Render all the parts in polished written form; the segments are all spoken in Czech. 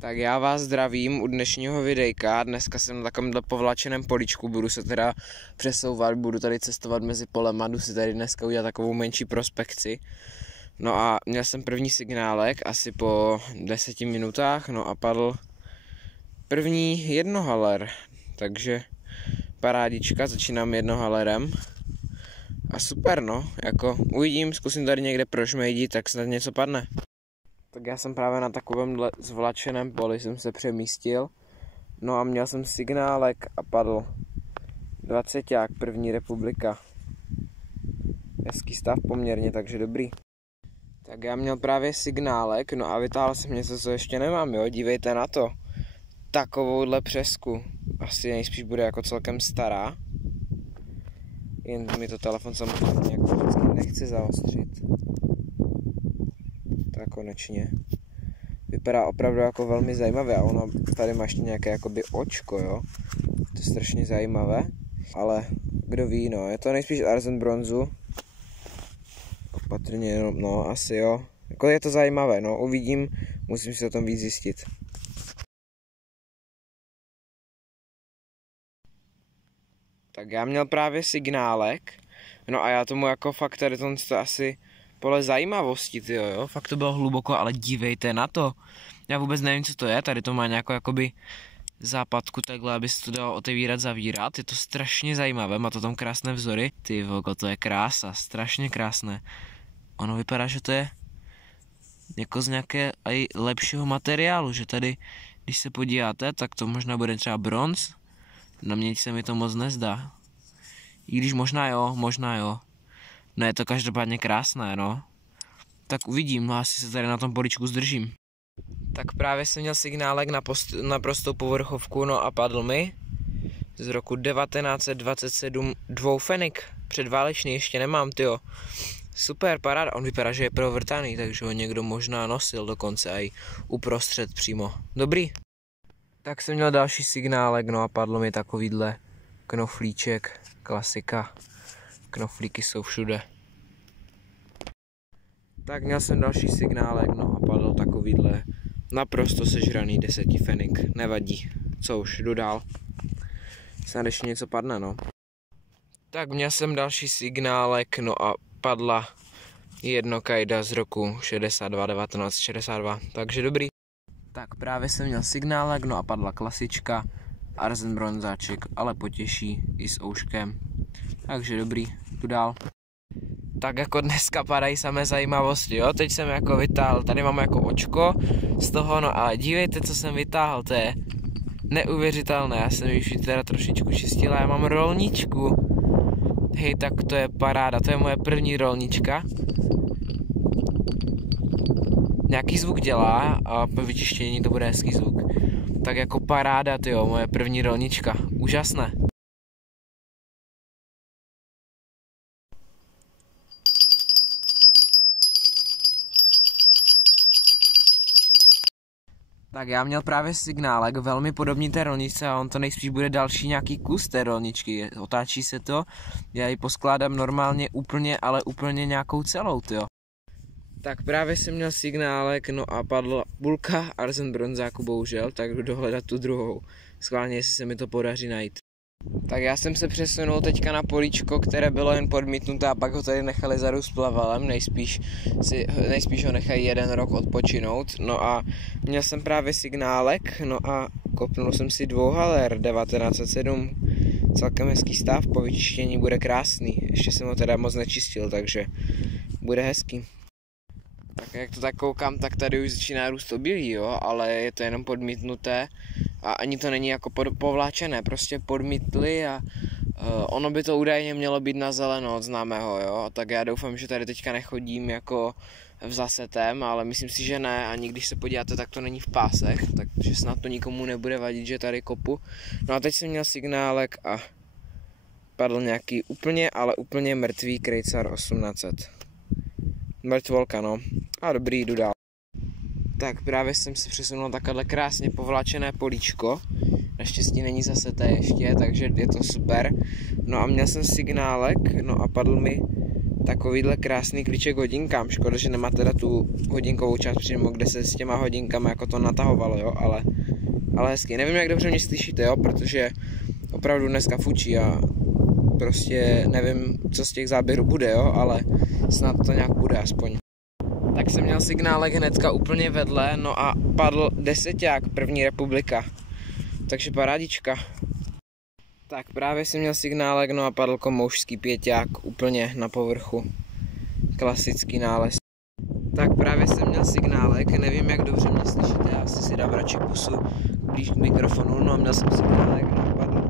Tak já vás zdravím u dnešního videjka. Dneska jsem na takovémhle povlačeném políčku, budu se teda přesouvat, budu tady cestovat mezi polema, jdu si tady dneska udělat takovou menší prospekci. No a měl jsem první signálek asi po 10 minutách, no a padl první jednohaler, takže parádička, začínám jednohalerem. A super no, jako uvidím, zkusím tady někde prošmejdit, tak snad něco padne. Tak já jsem právě na takovémhle zvlačeném poli jsem se přemístil. No a měl jsem signálek a padl 20ák, první republika. Hezký stav poměrně, takže dobrý. Tak já měl právě signálek, no a vytáhl jsem něco, co ještě nemám, jo, dívejte na to. Takovouhle přesku. Asi nejspíš bude jako celkem stará. Jen mi to telefon samozřejmě jako vždycky nechce zaostřit. Tak konečně. Vypadá opravdu jako velmi zajímavé a ono tady má ještě nějaké jakoby očko, jo. To je strašně zajímavé, ale kdo ví, no, je to nejspíš arzen bronzu. Opatrně, no, asi jo. Jako je to zajímavé, no, uvidím, musím si o tom víc zjistit. Tak já měl právě signálek, no a já tomu jako fakt tady to asi pole zajímavosti, tyjo, jo, fakt to bylo hluboko, ale dívejte na to. Já vůbec nevím, co to je, tady to má nějakou jakoby západku takhle, aby se to dalo otevírat, zavírat, je to strašně zajímavé, má to tam krásné vzory. Ty vogo, to je krása, strašně krásné. Ono vypadá, že to je jako z nějaké aj lepšího materiálu, že tady, když se podíváte, tak to možná bude třeba bronz. Na mě se mi to moc nezdá. I když možná jo. No je to každopádně krásné, no. Tak uvidím, no asi se tady na tom poličku zdržím. Tak právě jsem měl signálek na prostou povrchovku, no a padl mi z roku 1927 dvoufenik. Předválečný ještě nemám, tyjo. Super, paráda, on vypadá, že je provrtaný, takže ho někdo možná nosil dokonce i uprostřed přímo. Dobrý. Tak jsem měl další signálek, no a padl mi takovýhle knoflíček, klasika. Knoflíky jsou všude. Tak měl jsem další signálek, no a padl takovýhle naprosto sežraný 10 fenik. Nevadí, co už, jdu dál. Snad ještě něco padne, no. Tak měl jsem další signálek, no a padla jedno kajda z roku 1962, takže dobrý. Tak právě jsem měl signálek, no a padla klasička, arzen bronzáček, ale potěší i s ouškem. Takže dobrý, jdu dál. Tak jako dneska padají samé zajímavosti, jo, teď jsem jako vytáhl, tady mám jako očko z toho, no a dívejte, co jsem vytáhl, to je neuvěřitelné, já jsem již teda trošičku čistil a já mám rolničku. Hej, tak to je paráda, to je moje první rolnička. Nějaký zvuk dělá a po vyčištění to bude hezký zvuk. Tak jako paráda, tyjo, moje první rolnička, úžasné. Tak já měl právě signálek, velmi podobný té rolničce a on to nejspíš bude další nějaký kus té rolničky. Otáčí se to, já ji poskládám normálně úplně, ale úplně nějakou celou, tyjo. Tak právě jsem měl signálek, no a padla bulka arzen bronzáku bohužel, tak jdu dohledat tu druhou. Schválně, jestli se mi to podaří najít. Tak já jsem se přesunul teďka na políčko, které bylo jen podmítnuté a pak ho tady nechali zarůst plavalem, nejspíš ho nechají 1 rok odpočinout. No a měl jsem právě signálek, no a kopnul jsem si dvouhaler 1907. Celkem hezký stav, po vyčištění bude krásný. Ještě jsem ho teda moc nečistil, takže bude hezký. Tak jak to tak koukám, tak tady už začíná růst obilí, jo, ale je to jenom podmítnuté a ani to není jako povláčené, prostě podmítli a ono by to údajně mělo být na zeleno od známého, jo, tak já doufám, že tady teďka nechodím jako v zasetem, ale myslím si, že ne, ani když se podíváte, tak to není v pásech, takže snad to nikomu nebude vadit, že tady kopu. No a teď jsem měl signálek a padl nějaký úplně mrtvý Krejcar 1800. Mrtvolka, no. A dobrý, jdu dál. Tak právě jsem se přesunul takhle krásně povlačené políčko. Naštěstí není zaseté ještě, takže je to super. No a měl jsem signálek, no a padl mi takovýhle krásný klíček hodinkám. Škoda, že nemá teda tu hodinkovou část přímo, kde se s těma hodinkama jako to natahovalo, jo, ale hezky. Nevím, jak dobře mě slyšíte, jo, protože opravdu dneska fučí a prostě nevím, co z těch záběrů bude, jo, ale snad to nějak bude aspoň. Tak jsem měl signálek hnedka úplně vedle, no a padl deseťák, první republika. Takže parádička. Tak právě jsem měl signálek, no a padl komoušský pěťák úplně na povrchu. Klasický nález. Tak právě jsem měl signálek, nevím, jak dobře mě slyšíte, já si dám radši pusu blíž k mikrofonu, no a měl jsem signálek, no a padl.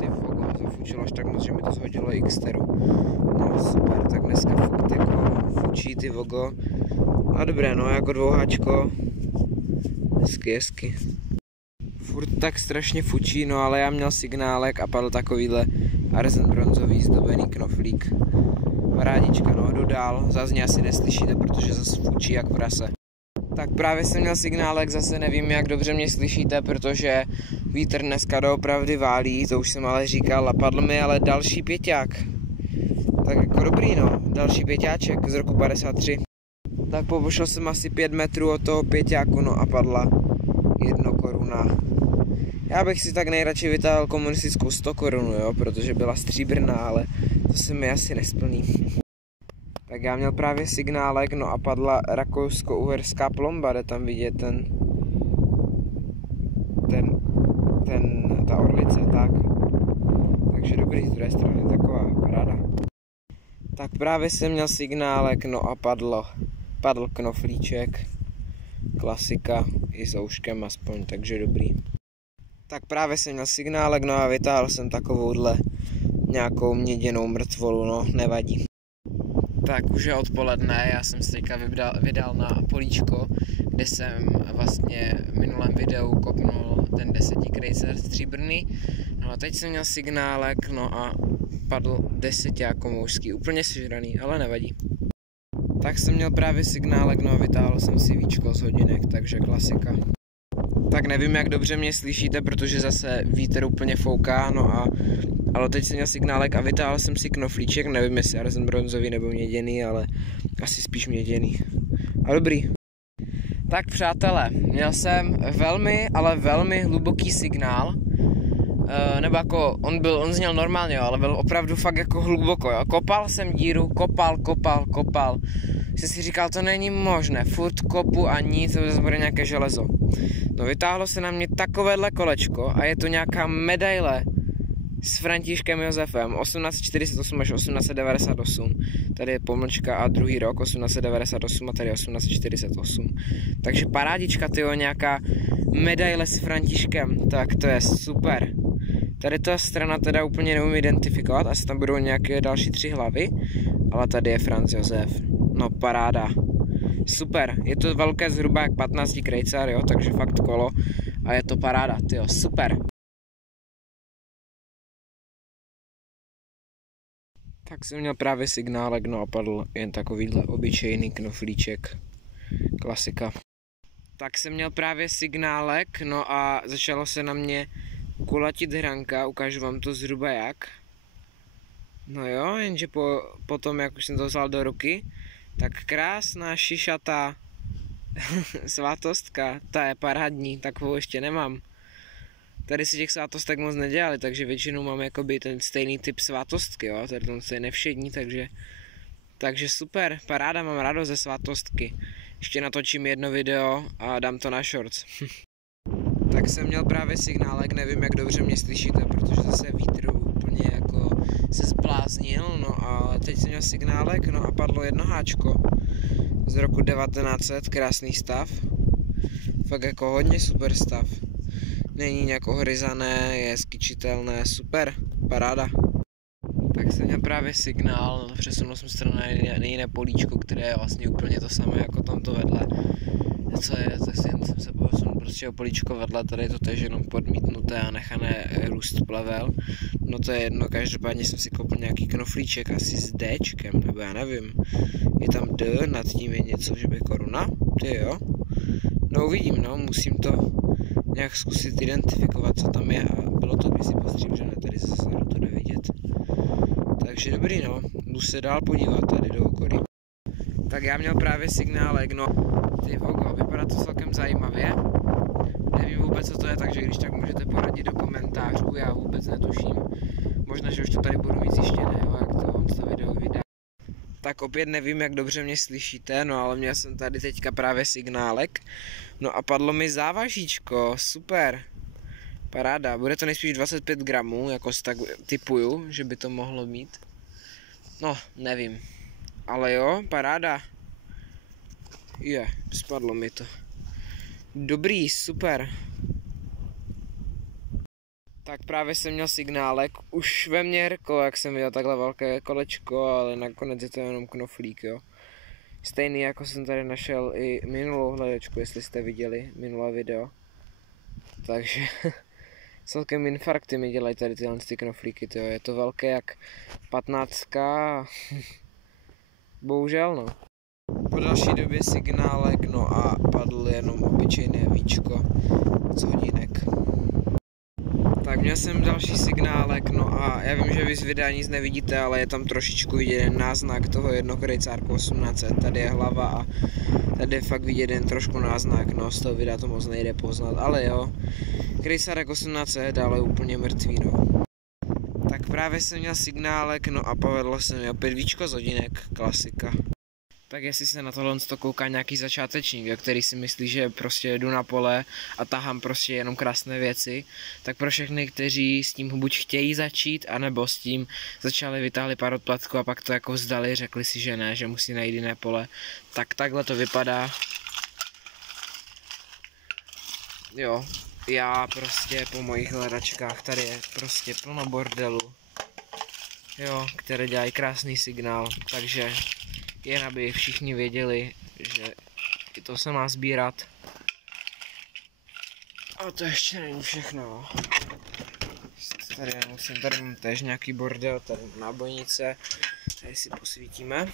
Ty fogo, zafučilo až tak moc, že mi to shodilo Xteru. No super, tak dneska fakt jako fučí ty vogo. A dobré, no jako dvouháčko. Hezky. Furt tak strašně fučí, no ale já měl signálek a padl takovýhle arzen bronzový zdobený knoflík. Parádička, no jdu dál, zase mě asi neslyšíte, protože zase fučí jak prase. Tak právě jsem měl signálek, zase nevím, jak dobře mě slyšíte, protože vítr dneska doopravdy válí, to už jsem ale říkal, a padl mi ale další pěťák. Tak jako dobrý, no, další pěťáček z roku 53. Tak popošel jsem asi 5 metrů od toho pěťáku, no a padla 1 koruna. Já bych si tak nejradši vytáhl komunistickou 100 korunu, jo, protože byla stříbrná, ale to se mi asi nesplní. Tak já měl právě signálek, no a padla rakousko-uherská plomba, jde tam vidět ta orlice, tak. Takže dobrý, z druhé strany taková paráda. Tak právě jsem měl signálek, no a padl knoflíček, klasika, i s ouškem aspoň, takže dobrý. Tak právě jsem měl signálek, no a vytáhl jsem takovouhle nějakou měděnou mrtvolu, no nevadí. Tak už je odpoledne, já jsem se teďka vydal na políčko, kde jsem vlastně v minulém videu kopnul ten 10 krejcer stříbrný. No a teď jsem měl signálek, no a padl 10 komoušský, úplně sežraný, ale nevadí. Tak jsem měl právě signálek, no a vytáhl jsem si víčko z hodinek, takže klasika. Tak nevím, jak dobře mě slyšíte, protože zase vítr úplně fouká, no ale teď jsem měl signálek a vytáhl jsem si knoflíček, nevím, jestli arzen bronzový nebo měděný, ale asi spíš měděný. A dobrý. Tak přátelé, měl jsem ale velmi hluboký signál, nebo jako on zněl normálně, jo, ale byl opravdu fakt jako hluboko, jo. Kopal jsem díru, kopal. Jsem si říkal, to není možné, furt kopu a nic, to zase bude nějaké železo. No vytáhlo se na mě takovéhle kolečko a je to nějaká medaile s Františkem Josefem 1848 až 1898. Tady je pomlčka a druhý rok 1898 a tady 1848. Takže parádička, tyjo, nějaká medaile s Františkem, tak to je super. Tady ta strana teda úplně neumím identifikovat, asi tam budou nějaké další 3 hlavy, ale tady je Franz Josef. No paráda. Super, je to velké zhruba jak 15 krejcar, jo, takže fakt kolo a je to paráda, tyjo, super. Tak jsem měl právě signálek, no a padl jen takovýhle obyčejný knoflíček, klasika. Tak jsem měl právě signálek, no a začalo se na mě kulatit hranka, ukážu vám to zhruba jak. No jo, jenže potom, jak už jsem to vzal do ruky, tak krásná šišatá svátostka, ta je parádní, takovou ještě nemám. Tady se těch svátostek moc nedělali, takže většinou mám jakoby ten stejný typ svátostky, jo, tady to je nevšední, takže super, paráda, mám radost ze svátostky. Ještě natočím jedno video a dám to na shorts. Tak jsem měl právě signálek, nevím, jak dobře mě slyšíte, protože zase vítr úplně jako se zbláznil, no a teď jsem měl signálek, no a padlo jedno háčko z roku 1900, krásný stav, fakt jako hodně super stav, není nějak ohryzané, je skyčitelné, super, paráda. Tak jsem měl právě signál, přesunul jsem stranu na jiné políčko, které je vlastně úplně to samé jako tamto vedle. Co je, tak jsem se posunul prostě o políčko vedle, tady je to tež jenom podmítnuté a nechané růst plevel. No to je jedno, každopádně jsem si koupil nějaký knoflíček asi s Dčkem, nebo já nevím. Je tam D, nad tím je něco, že by koruna, ty jo. No uvidím, no, musím to nějak zkusit identifikovat, co tam je a bylo to kdysi postříbřené, tady zase to jde vidět. Takže dobrý no, jdu se dál podívat tady do okolí. Tak já měl právě signálek, no ty vogo, vypadá to celkem zajímavě. Nevím vůbec, co to je, takže když tak můžete poradit do komentářů, já vůbec netuším. Možná, že už to tady budu mít zjištěné, jo, jak to video vydá. Tak opět nevím, jak dobře mě slyšíte, no ale měl jsem tady teďka právě signálek. No a padlo mi závažíčko, super. Paráda, bude to nejspíš 25 gramů, jako si tak tipuju, že by to mohlo mít. No, nevím. Ale jo, paráda. Spadlo mi to. Dobrý, super. Tak právě jsem měl signálek, už ve mně hrklo, jak jsem viděl takhle velké kolečko, ale nakonec je to jenom knoflík, jo. Stejný jako jsem tady našel i minulou hledačku, jestli jste viděli minulé video. Takže celkem infarkty mi dělají tady tyhle knoflíky, tyjo. Je to velké jak 15. Bohužel no. Po další době signálek, no a padl jenom obyčejné víčko z hodinek. Tak měl jsem další signálek, no a já vím, že vy z videa nic nevidíte, ale je tam trošičku vidět náznak toho jednokrejcárku 1800. Tady je hlava a tady je fakt vidět jen trošku náznak, no z toho videa to moc nejde poznat, ale jo. Krejsárek 1800, ale úplně mrtvý, no. Tak právě jsem měl signálek, no a povedlo se mi opět víčko z hodinek, klasika. Tak jestli se na tohle kouká nějaký začátečník, který si myslí, že prostě jdu na pole a tahám prostě jenom krásné věci, tak pro všechny, kteří s tím buď chtějí začít, anebo s tím začali, vytáhli pár odplatků a pak to jako vzdali, řekli si, že ne, že musí najít jiné pole, tak takhle to vypadá. Jo, já prostě po mojich hledačkách, tady je prostě plno bordelu, jo, které dělají krásný signál, takže jen aby všichni věděli, že i to se má sbírat. A to ještě není všechno. Tady mám též nějaký bordel, tady nábojnice, tady si posvítíme.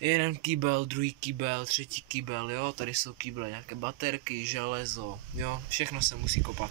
Jeden kýbel, druhý kýbel, třetí kýbel, jo, tady jsou kýble, nějaké baterky, železo, jo, všechno se musí kopat.